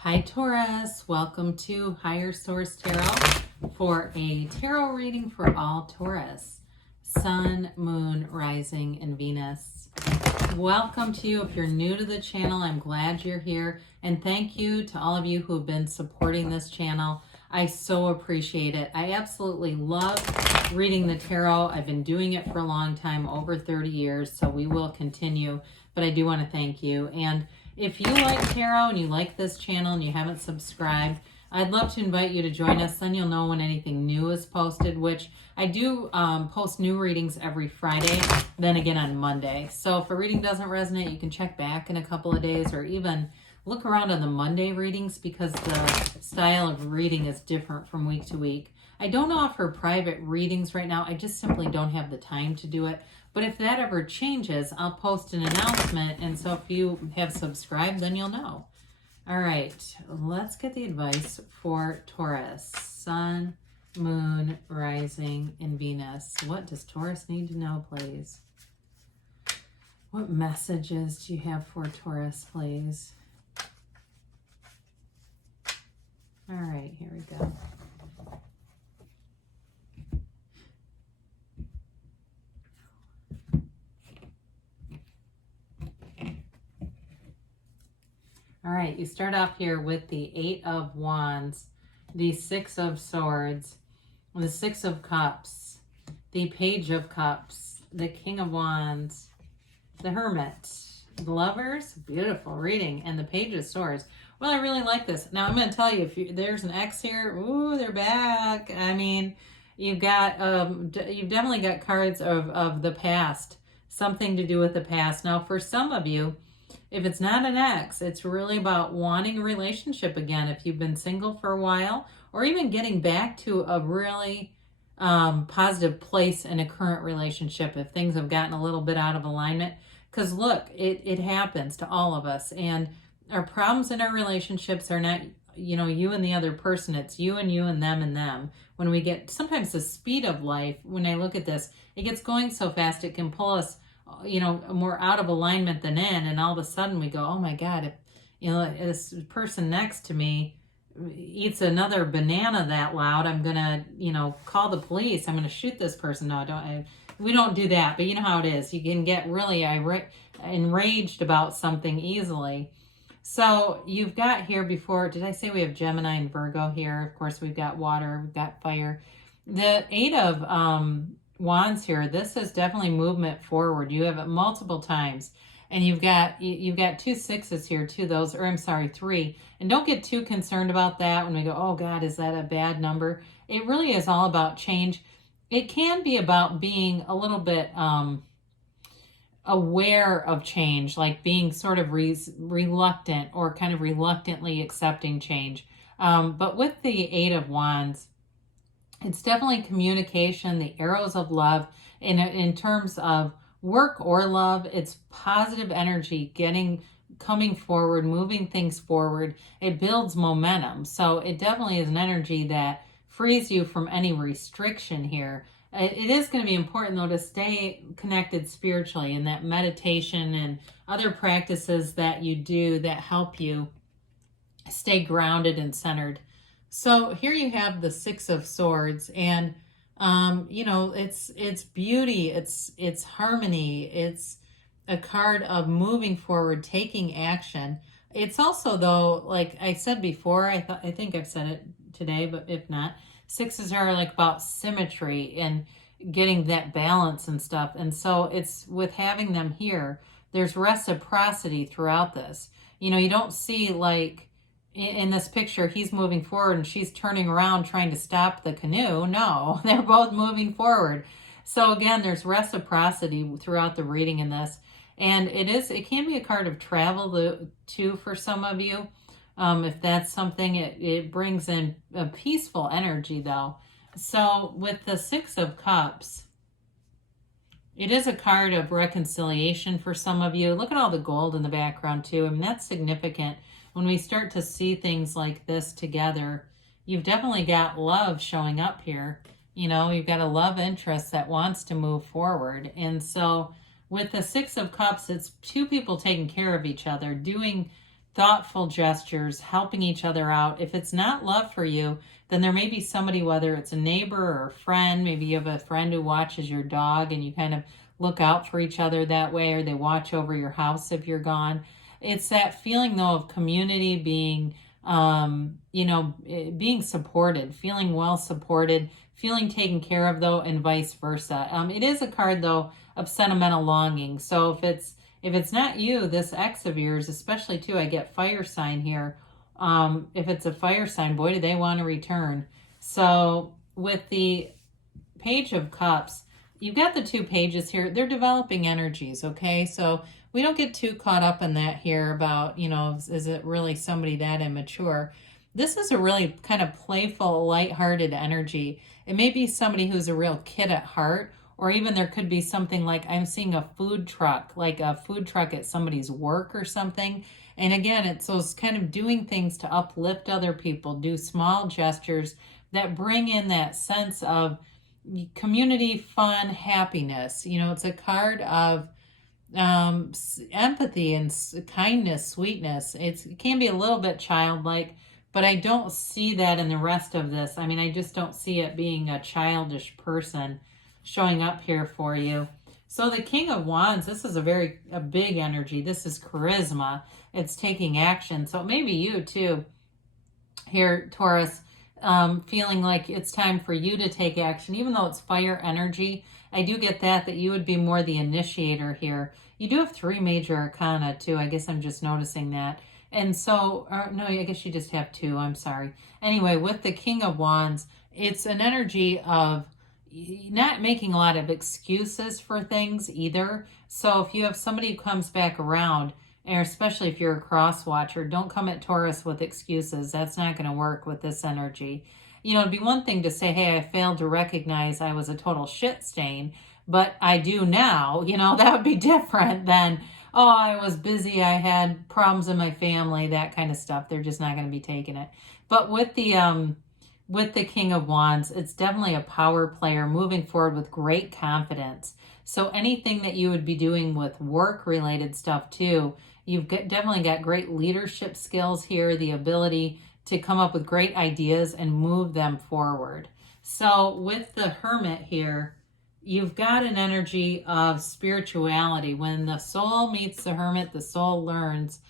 Hi Taurus, welcome to Higher Source Tarot for a tarot reading for all Taurus, Sun, Moon, Rising, and Venus. Welcome to you. If you're new to the channel, I'm glad you're here, and thank you to all of you who have been supporting this channel. I so appreciate it. I absolutely love reading the tarot. I've been doing it for a long time, over 30 years, so we will continue, but I do want to thank you. And if you like tarot and you like this channel and you haven't subscribed, I'd love to invite you to join us. Then you'll know when anything new is posted, which I do post new readings every Friday, then again on Monday. So if a reading doesn't resonate, you can check back in a couple of days or even look around on the Monday readings because the style of reading is different from week to week. I don't offer private readings right now. I just simply don't have the time to do it. But if that ever changes, I'll post an announcement. And so if you have subscribed, then you'll know. All right, let's get the advice for Taurus. Sun, Moon, Rising, and Venus. What does Taurus need to know, please? What messages do you have for Taurus, please? All right, here we go. All right, you start off here with the Eight of Wands, the Six of Swords, the Six of Cups, the Page of Cups, the King of Wands, the Hermit, the Lovers, beautiful reading, and the Page of Swords. Well, I really like this. Now, I'm going to tell you, if there's an X here, ooh, they're back. I mean, you've definitely got cards of the past, something to do with the past. Now, for some of you, if it's not an ex, it's really about wanting a relationship again. If you've been single for a while, or even getting back to a really positive place in a current relationship if things have gotten a little bit out of alignment. Because look, it happens to all of us. And our problems in our relationships are not, you and the other person. It's you and them and them. When we get, sometimes the speed of life, when I look at this, it gets going so fast, it can pull us more out of alignment than in, and all of a sudden we go, oh my God, if this person next to me eats another banana that loud, I'm gonna call the police, I'm gonna shoot this person. No, we don't do that, but you know how it is, you can get really enraged about something easily. So you've got here before, did I say we have Gemini and Virgo here? Of course, we've got water, we've got fire. The Eight of Wands here, this is definitely movement forward. You have it multiple times, and you've got two sixes here too. Those, or I'm sorry, three. And don't get too concerned about that when we go, oh God, is that a bad number? It really is all about change. It can be about being a little bit aware of change, like being sort of reluctant or kind of reluctantly accepting change. But with the Eight of Wands, it's definitely communication, the arrows of love. In terms of work or love, it's positive energy, coming forward, moving things forward. It builds momentum. So it definitely is an energy that frees you from any restriction here. It is going to be important, though, to stay connected spiritually, and that meditation and other practices that you do that help you stay grounded and centered. So here you have the Six of Swords, and it's beauty, it's harmony, it's a card of moving forward, taking action. It's also, though, like I said before, I think I've said it today, but if not, sixes are like about symmetry and getting that balance and stuff. And so it's with having them here, there's reciprocity throughout this. You don't see, like, in this picture, he's moving forward and she's turning around trying to stop the canoe. No, they're both moving forward. So again, there's reciprocity throughout the reading in this. And it can be a card of travel too for some of you. If that's something, it brings in a peaceful energy, though. So with the Six of Cups, it is a card of reconciliation for some of you. Look at all the gold in the background too. I mean, that's significant. When we start to see things like this together, you've definitely got love showing up here. You've got a love interest that wants to move forward. And so with the Six of Cups, it's two people taking care of each other, doing thoughtful gestures, helping each other out. If it's not love for you, then there may be somebody, whether it's a neighbor or a friend, maybe you have a friend who watches your dog and you kind of look out for each other that way, or they watch over your house if you're gone. It's that feeling, though, of community, being, being supported, feeling well supported, feeling taken care of, though, and vice versa. It is a card, though, of sentimental longing. So if it's not you, this ex of yours, especially too, I get fire sign here. If it's a fire sign, boy, do they want to return. So with the Page of Cups, you've got the 2 pages here. They're developing energies, okay? So we don't get too caught up in that here about, is it really somebody that immature? This is a really kind of playful, lighthearted energy. It may be somebody who's a real kid at heart, or even there could be something like, I'm seeing a food truck, like a food truck at somebody's work or something. And again, it's those kind of doing things to uplift other people, do small gestures that bring in that sense of community, fun, happiness. It's a card of empathy and kindness, sweetness. It can be a little bit childlike, but I don't see that in the rest of this. I mean, I just don't see it being a childish person showing up here for you. So the King of Wands, this is a big energy. This is charisma. It's taking action. So maybe you too here, Taurus, feeling like it's time for you to take action, even though it's fire energy. I do get that you would be more the initiator here. You do have 3 major arcana too. I guess I'm just noticing that. And so, no, I guess you just have 2. I'm sorry. Anyway, with the King of Wands, it's an energy of not making a lot of excuses for things either. So if you have somebody who comes back around, and especially if you're a cross watcher, don't come at Taurus with excuses. That's not going to work with this energy. It'd be one thing to say, hey, I failed to recognize I was a total shit stain, but I do now. That would be different than, oh, I was busy, I had problems in my family, that kind of stuff. They're just not going to be taking it. But with the King of Wands, it's definitely a power player moving forward with great confidence. So anything that you would be doing with work-related stuff too, you've definitely got great leadership skills here, the ability to come up with great ideas and move them forward. So with the Hermit here, you've got an energy of spirituality. When the soul meets the Hermit, the soul learns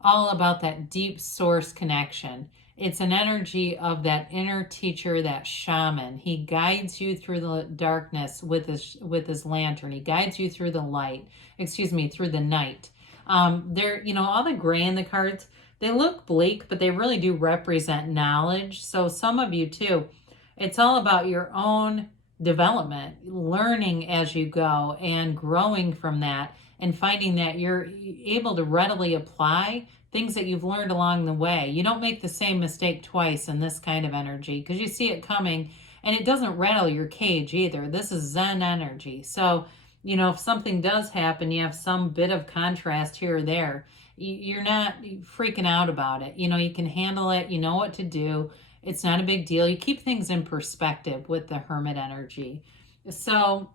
all about that deep source connection. It's an energy of that inner teacher, that shaman. He guides you through the darkness with his lantern. He guides you through the through the night. All the gray in the cards, they look bleak, but they really do represent knowledge. So some of you too, it's all about your own development, learning as you go and growing from that, and finding that you're able to readily apply things that you've learned along the way. You don't make the same mistake twice in this kind of energy because you see it coming, and it doesn't rattle your cage either. This is Zen energy. So, if something does happen, you have some bit of contrast here or there. You're not freaking out about it. You can handle it. You know what to do. It's not a big deal. You keep things in perspective with the Hermit energy. So,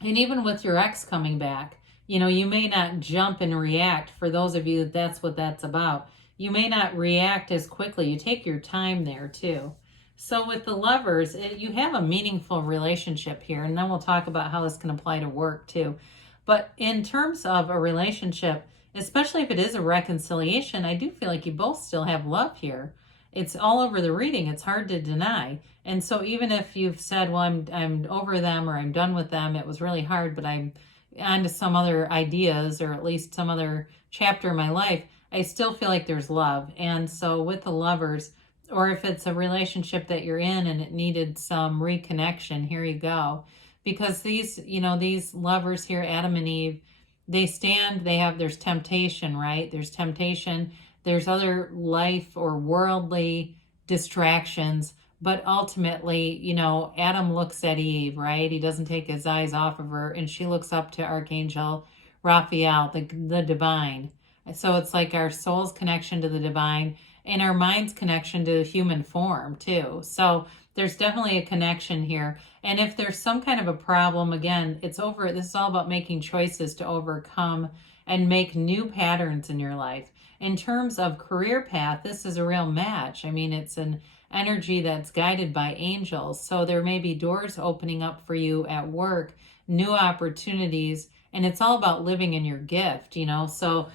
and even with your ex coming back, you may not jump and react. For those of you, that's what that's about. You may not react as quickly. You take your time there too. So with the Lovers, you have a meaningful relationship here, and then we'll talk about how this can apply to work too. But in terms of a relationship, especially if it is a reconciliation, I do feel like you both still have love here. It's all over the reading. It's hard to deny. And so even if you've said, well, I'm over them, or I'm done with them, it was really hard, but I'm on to some other ideas, or at least some other chapter in my life, I still feel like there's love. And so with the Lovers, or if it's a relationship that you're in and it needed some reconnection, here you go. Because these lovers here, Adam and Eve, there's temptation, right? There's temptation. There's other life or worldly distractions. But ultimately, Adam looks at Eve, right? He doesn't take his eyes off of her. And she looks up to Archangel Raphael, the divine. So it's like our soul's connection to the divine and our mind's connection to human form too. So there's definitely a connection here. And if there's some kind of a problem, again, this is all about making choices to overcome and make new patterns in your life. in terms of career path, this is a real match. I mean, it's an energy that's guided by angels. So there may be doors opening up for you at work, new opportunities, and it's all about living in your gift, you know. So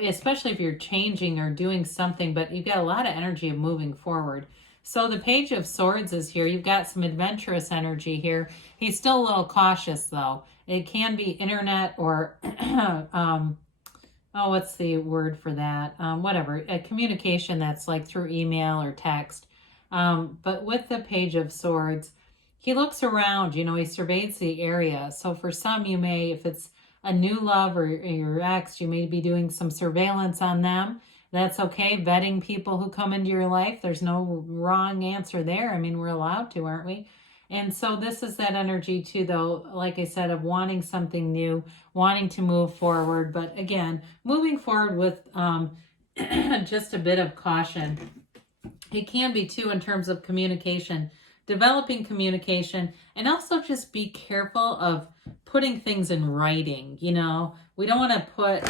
especially if you're changing or doing something, but you've got a lot of energy of moving forward. So the Page of Swords is here. You've got some adventurous energy here. He's still a little cautious, though. It can be internet or, oh, what's the word for that? Whatever, a communication that's like through email or text. But with the Page of Swords, he looks around, you know, he surveys the area. So for some, you may, if it's a new love or your ex, you may be doing some surveillance on them. That's okay. Vetting people who come into your life. There's no wrong answer there. I mean, we're allowed to, aren't we? And so this is that energy too, though, like I said, of wanting something new, wanting to move forward. But again, moving forward with just a bit of caution. It can be too in terms of communication, developing communication, and also just be careful of putting things in writing. You know, we don't want to put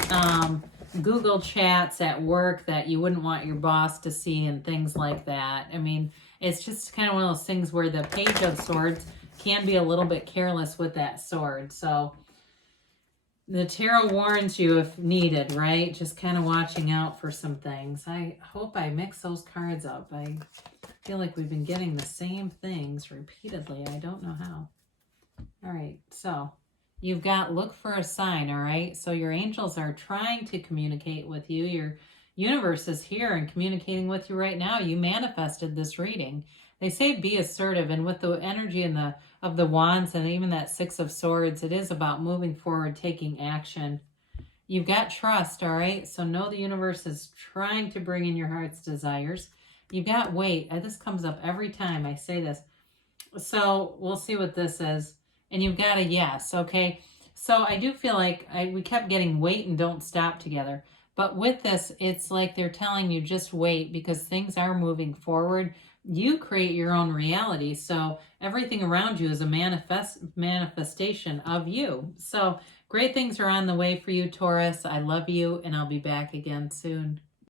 Google chats at work that you wouldn't want your boss to see and things like that. I mean, it's just kind of one of those things where the Page of Swords can be a little bit careless with that sword. So the tarot warns you if needed, right? Just kind of watching out for some things. I hope I mix those cards up. I feel like we've been getting the same things repeatedly. I don't know how. All right, so you've got look for a sign, all right? So your angels are trying to communicate with you. Your universe is here and communicating with you right now. You manifested this reading. They say be assertive, and with the energy and of the wands and even that Six of Swords, it is about moving forward, taking action. You've got trust, all right? So know the universe is trying to bring in your heart's desires. You've got wait. This comes up every time I say this. So we'll see what this is. And you've got a yes, okay? So I do feel like we kept getting wait and don't stop together. But with this, it's like they're telling you just wait because things are moving forward. You create your own reality. So everything around you is a manifestation of you. So great things are on the way for you, Taurus. I love you, and I'll be back again soon.